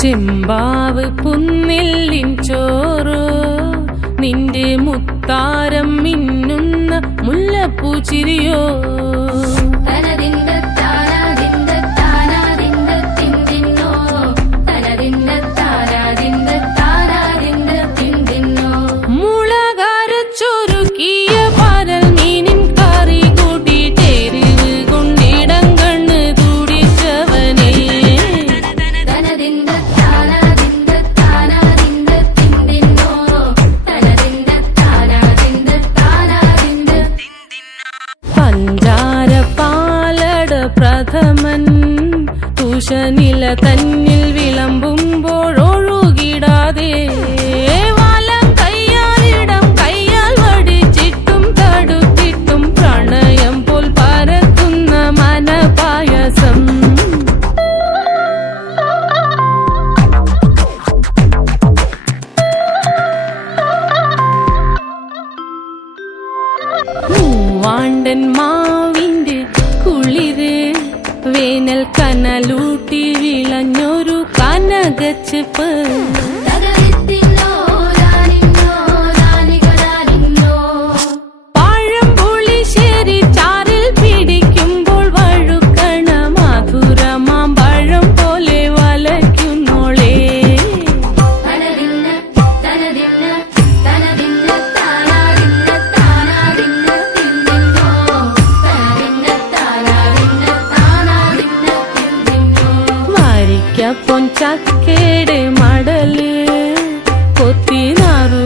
ചെമ്പാവ് പുന്നെല്ലിൻ ചോറ് നിന്റെ മുത്താരം മിന്നുന്ന മുല്ലപ്പൂച്ചിരിയോ മുളകരച്ചൊരുക്കിയ പരൽ മീനിൻ കറി കൂട്ടിട്ടേരിവ് കൊണ്ടിടം കണ്ണ് തുടിച്ചവനേ പഞ്ചാര പാലട പ്രഥമൻ തുഷനില തന്നിൽ വിളമ്പുമ്പോഴൊഴുകിടാതെ വലം കയ്യാലിടം കയ്യാൽ വടിച്ചിട്ടും തടുത്തിട്ടും പ്രണയം പോൽ പരക്കുന്ന മനപായസം മൂവാണ്ടൻ മാവിന്റെ കുളിര് വേനൽ കനലൂട്ടി വിളഞ്ഞൊരു കനകച്ചെപ്പ് പഴംപുളിശ്ശേരി ചാറിൽ പിടിക്കുമ്പോൾ വഴുക്കണ മധുരമാം പഴം പോലെ വലയ്ക്കുന്നോളേ പൊൻചക്കേടെ മടല് കൊത്തി നാറു